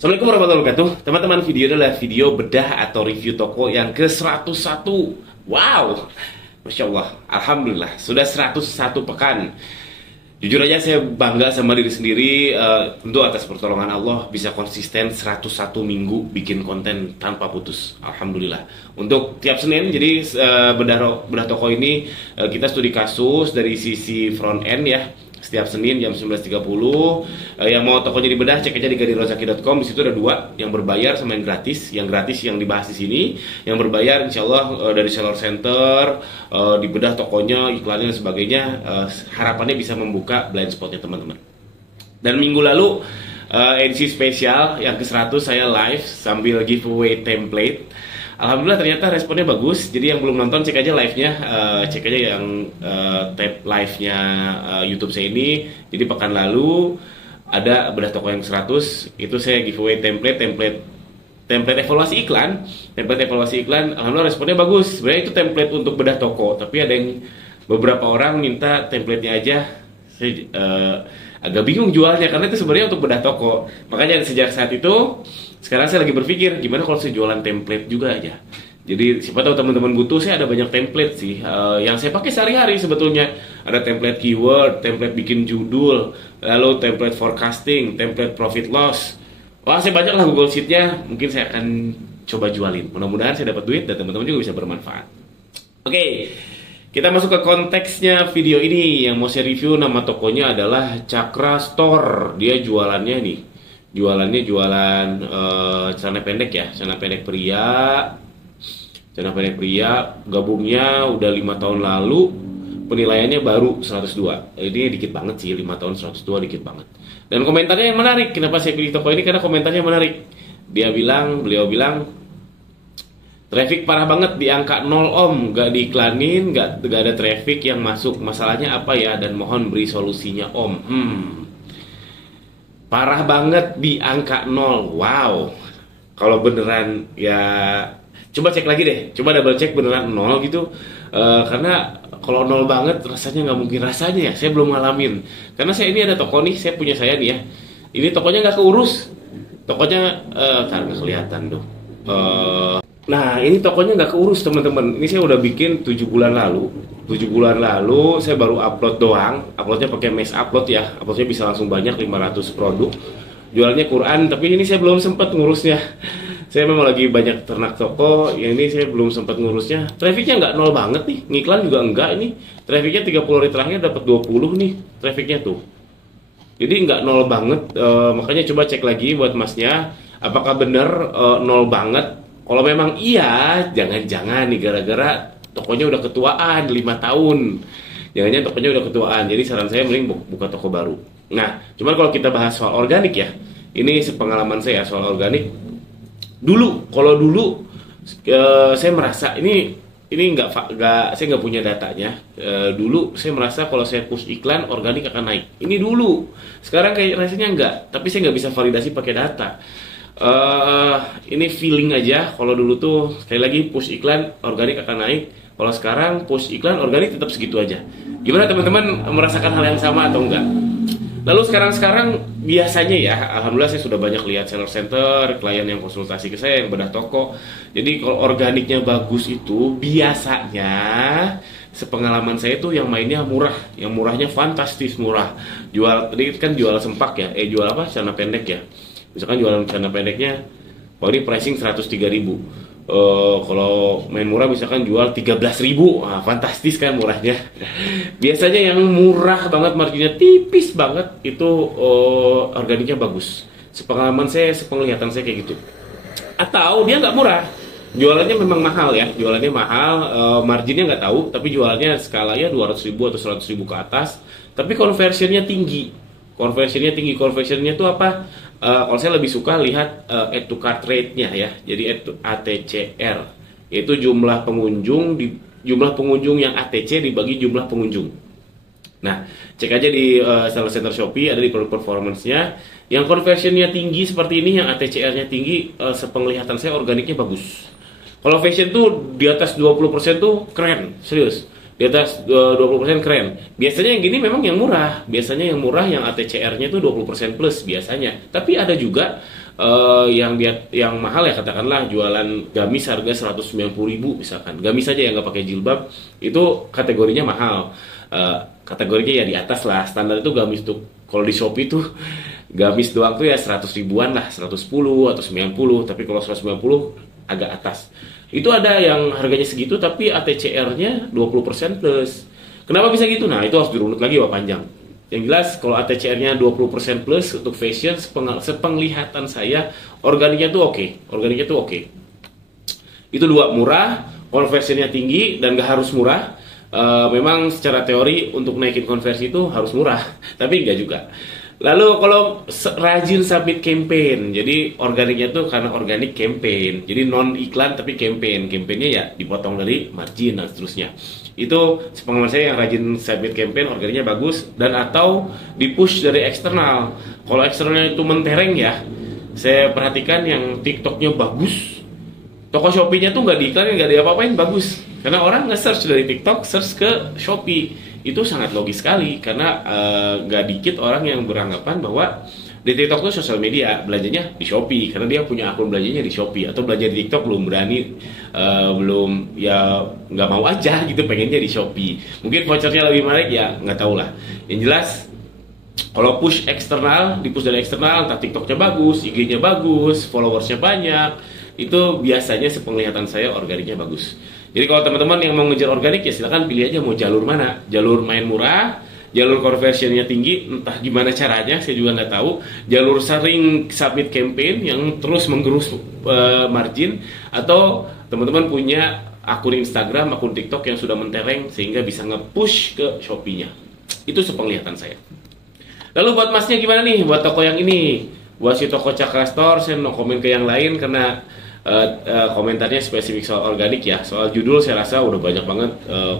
Assalamualaikum warahmatullahi wabarakatuh. Teman-teman, video ini adalah video bedah atau review toko yang ke-101. Wow, Masya Allah, Alhamdulillah, sudah 101 pekan. Jujur aja saya bangga sama diri sendiri, tentu atas pertolongan Allah bisa konsisten 101 minggu bikin konten tanpa putus. Alhamdulillah. Untuk tiap Senin, jadi bedah toko ini kita studi kasus dari sisi front end ya. Setiap Senin jam 19.30. Yang mau tokonya dibedah cek aja di gadirozaki.com. Di situ ada dua, yang berbayar sama yang gratis. Yang gratis yang dibahas di sini, yang berbayar insya Allah dari seller center, dibedah tokonya, iklannya dan sebagainya. Harapannya bisa membuka blind spotnya teman-teman. Dan minggu lalu edisi spesial yang ke-100 saya live sambil giveaway template. Alhamdulillah ternyata responnya bagus. Jadi yang belum nonton cek aja live-nya, cek aja yang tab live-nya YouTube saya ini. Jadi pekan lalu ada bedah toko yang 100, itu saya giveaway template evaluasi iklan. Template evaluasi iklan, alhamdulillah responnya bagus. Sebenarnya itu template untuk bedah toko, tapi ada yang beberapa orang minta template-nya aja. Saya agak bingung jualnya karena itu sebenarnya untuk bedah toko. Makanya sejak saat itu sekarang saya lagi berpikir gimana kalau saya jualan template juga aja. Jadi siapa tahu teman-teman butuh, saya ada banyak template sih yang saya pakai sehari-hari sebetulnya. Ada template keyword, template bikin judul, lalu template forecasting, template profit loss. Wah, saya banyak lah Google Sheet-nya. Mungkin saya akan coba jualin. Mudah-mudahan saya dapat duit dan teman-teman juga bisa bermanfaat. Oke, kita masuk ke konteksnya video ini. Yang mau saya review nama tokonya adalah Cakra Store. Dia jualannya nih. Jualannya jualan celana pendek ya, celana pendek pria, gabungnya udah 5 tahun lalu, penilaiannya baru 102. Ini dikit banget sih, 5 tahun 102 dikit banget. Dan komentarnya yang menarik. Kenapa saya pilih toko ini? Karena komentarnya menarik. Beliau bilang traffic parah banget di angka 0 om, gak diiklanin, gak ada traffic yang masuk. Masalahnya apa ya? Dan mohon beri solusinya om. Parah banget di angka 0. Wow. Kalau beneran ya coba cek lagi deh. Coba double cek beneran 0 gitu. Karena kalau 0 banget rasanya nggak mungkin rasanya ya. Saya belum ngalamin. Karena saya ini ada toko nih. Saya punya saya nih ya. Ini tokonya nggak keurus. Tokonya nggak kelihatan tuh. Nah ini tokonya nggak keurus teman-teman. Ini saya udah bikin 7 bulan lalu. 7 bulan lalu saya baru upload doang. Uploadnya pakai mass upload ya. Uploadnya bisa langsung banyak, 500 produk. Jualnya Quran, tapi ini saya belum sempat ngurusnya. Saya memang lagi banyak ternak toko. Yang ini saya belum sempat ngurusnya. Trafficnya nggak 0 banget nih. Ngiklan juga enggak ini. Trafficnya 30 hari terakhir dapat 20 nih. Trafficnya tuh. Jadi nggak 0 banget. Makanya coba cek lagi buat masnya. Apakah benar 0 banget? Kalau memang iya, jangan-jangan nih gara-gara tokonya udah ketuaan 5 tahun. Jangan-jangan tokonya udah ketuaan. Jadi saran saya mending buka toko baru. Nah, cuman kalau kita bahas soal organik ya. Ini sepengalaman saya soal organik. Kalau dulu saya merasa ini saya nggak punya datanya. Dulu saya merasa kalau saya push iklan organik akan naik. Ini dulu. Sekarang kayak rasanya enggak, tapi saya nggak bisa validasi pakai data. Ini feeling aja. Kalau dulu tuh sekali lagi push iklan organik akan naik. Kalau sekarang push iklan organik tetap segitu aja. Gimana teman-teman, merasakan hal yang sama atau enggak? Lalu sekarang biasanya ya, alhamdulillah saya sudah banyak lihat seller center, klien yang konsultasi ke saya yang bedah toko. Jadi kalau organiknya bagus itu biasanya sepengalaman saya tuh yang mainnya murah, yang murahnya fantastis murah. Tadi kan jual sempak ya, jual apa? Celana pendek ya. Misalkan jualan celana pendeknya, ini pricing 103.000. Kalau main murah misalkan jual 13.000, fantastis kan murahnya. Biasanya yang murah banget, marginnya tipis banget, itu organiknya bagus. Sepengalaman saya, sepenglihatan saya kayak gitu. Atau dia nggak murah, jualannya memang mahal ya, jualannya mahal, marginnya nggak tahu, tapi jualannya skalanya 200.000 atau 100.000 ke atas, tapi conversionnya tinggi. Conversionnya tuh apa? Kalau saya lebih suka lihat add to cart rate-nya ya. Jadi ATCR, yaitu jumlah pengunjung yang ATC dibagi jumlah pengunjung. Nah, cek aja di seller center Shopee, ada di product performance-nya. Yang conversionnya tinggi seperti ini, yang ATCR-nya tinggi, sepenglihatan saya organiknya bagus. Kalau fashion tuh di atas 20% tuh keren, serius. Di atas 20% keren. Biasanya yang gini memang yang murah. Biasanya yang murah yang ATCR-nya itu 20% plus biasanya. Tapi ada juga yang mahal ya, katakanlah jualan gamis harga 190.000 misalkan, gamis saja yang nggak pakai jilbab, itu kategorinya mahal. Kategorinya ya di atas lah, standar itu gamis tuh kalau di Shopee tuh gamis doang tuh ya 100 ribuan lah, 110 atau 90, tapi kalau 190 agak atas. Itu ada yang harganya segitu tapi ATCR-nya 20% plus. Kenapa bisa gitu? Nah, itu harus dirunut lagi, wah panjang. Yang jelas kalau ATCR-nya 20% plus untuk fashion, sepenglihatan saya organiknya tuh oke. Organiknya tuh oke. Itu dua, murah, conversionnya tinggi dan gak harus murah. Memang secara teori untuk naikin konversi itu harus murah, tapi enggak juga. Lalu kalau rajin submit campaign, jadi organiknya tuh karena organik campaign, jadi non iklan tapi campaign. Campaignnya ya dipotong dari margin dan seterusnya. Itu sepengalaman saya yang rajin submit campaign, organiknya bagus, dan atau di push dari eksternal. Kalau eksternalnya itu mentereng ya, saya perhatikan yang TikToknya bagus, toko Shopee-nya tuh nggak diiklanin, nggak diapa-apain, bagus. Karena orang nge-search dari TikTok, search ke Shopee. Itu sangat logis sekali, karena nggak dikit orang yang beranggapan bahwa di TikTok itu sosial media, belanjanya di Shopee, karena dia punya akun belanjanya di Shopee. Atau belanja di TikTok belum berani, belum, ya nggak mau aja gitu, pengennya di Shopee. Mungkin vouchernya lebih menarik, ya nggak tahu lah. Yang jelas, kalau push eksternal, di push dari eksternal, entah TikToknya bagus, IG-nya bagus, followersnya banyak, itu biasanya sepenglihatan saya organiknya bagus. Jadi kalau teman-teman yang mau ngejar organik ya silakan pilih aja mau jalur mana. Jalur main murah, jalur conversionnya tinggi, entah gimana caranya, saya juga nggak tahu. Jalur sering submit campaign yang terus menggerus margin, atau teman-teman punya akun Instagram, akun TikTok yang sudah mentereng sehingga bisa nge-push ke Shopee-nya. Itu sepenglihatan saya. Lalu buat masnya gimana nih? Buat toko yang ini, buat si toko Cakra Store, saya no komen ke yang lain karena komentarnya spesifik soal organik ya. Soal judul saya rasa udah banyak banget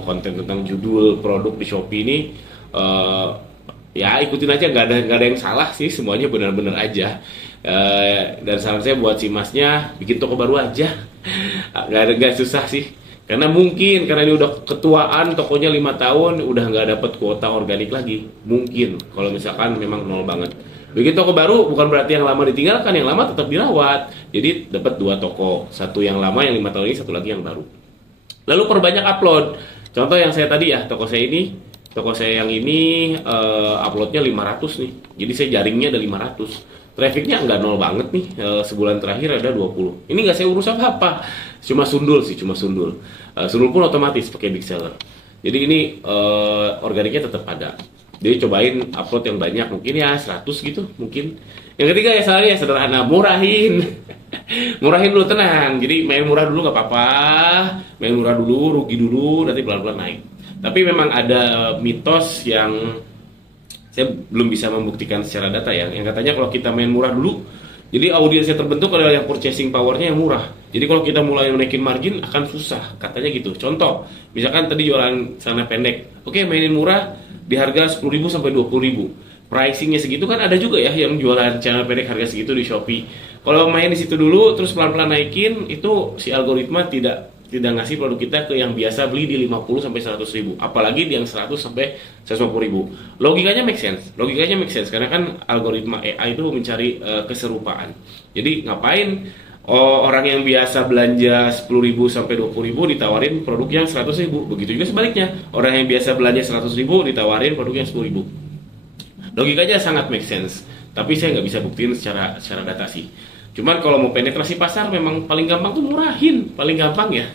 konten tentang judul produk di Shopee ini. Ya ikutin aja, nggak ada yang salah sih, semuanya benar-benar aja. Dan saran saya buat si masnya bikin toko baru aja. Nggak susah sih. Karena mungkin karena ini udah ketuaan, tokonya 5 tahun udah nggak dapat kuota organik lagi. Mungkin kalau misalkan memang nol banget. Bikin toko baru bukan berarti yang lama ditinggalkan, yang lama tetap dirawat. Jadi dapat 2 toko, satu yang lama yang 5 tahun ini, satu lagi yang baru. Lalu perbanyak upload. Contoh yang saya tadi ya, toko saya yang ini uploadnya 500 nih. Jadi saya jaringnya ada 500. Trafficnya nggak nol banget nih, sebulan terakhir ada 20. Ini nggak saya urus apa-apa, cuma sundul sih, cuma sundul. Sundul pun otomatis pakai big seller. Jadi ini organiknya tetap ada. Jadi cobain upload yang banyak, mungkin ya 100 gitu mungkin. Yang ketiga ya salahnya sederhana, murahin. Murahin dulu, tenang. Jadi main murah dulu nggak apa-apa, main murah dulu, rugi dulu, nanti pelan-pelan naik. Tapi memang ada mitos yang saya belum bisa membuktikan secara data ya, yang katanya kalau kita main murah dulu, jadi audiensnya terbentuk adalah yang purchasing powernya yang murah. Jadi kalau kita mulai naikin margin akan susah, katanya gitu. Contoh, misalkan tadi jualan celana pendek, oke mainin murah di harga 10.000 sampai 20.000. Pricingnya segitu kan ada juga ya yang jualan celana pendek harga segitu di Shopee. Kalau main di situ dulu terus pelan-pelan naikin, itu si algoritma tidak ngasih produk kita ke yang biasa beli di 50 sampai 100.000, apalagi di yang 100 sampai 150.000. Logikanya make sense karena kan algoritma AI itu mencari keserupaan. Jadi ngapain orang yang biasa belanja 10.000 sampai 20.000 ditawarin produk yang 100.000? Begitu juga sebaliknya, orang yang biasa belanja 100.000 ditawarin produk yang 10.000. Logikanya sangat make sense, tapi saya nggak bisa buktiin secara data sih. Cuman kalau mau penetrasi pasar memang paling gampang tuh murahin, paling gampang ya.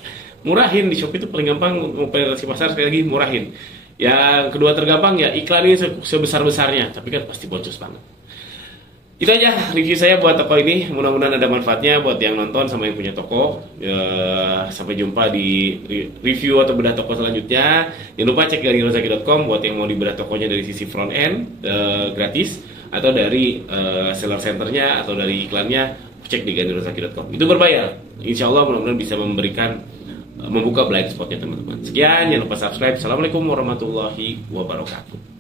Murahin di Shopee itu paling gampang, mau penetrasi pasar sekali lagi murahin. Yang kedua tergampang ya iklanin sebesar-besarnya, tapi kan pasti boncos banget. Itu aja review saya buat toko ini, mudah-mudahan ada manfaatnya buat yang nonton sama yang punya toko. Sampai jumpa di review atau bedah toko selanjutnya. Jangan lupa cek ganirozaki.com buat yang mau dibedah tokonya dari sisi front end gratis, atau dari seller centernya atau dari iklannya, cek di ganirozaki.com. Itu berbayar. Insya Allah mudah-mudahan bisa membuka blind spotnya teman-teman. Sekian, jangan lupa subscribe. Assalamualaikum warahmatullahi wabarakatuh.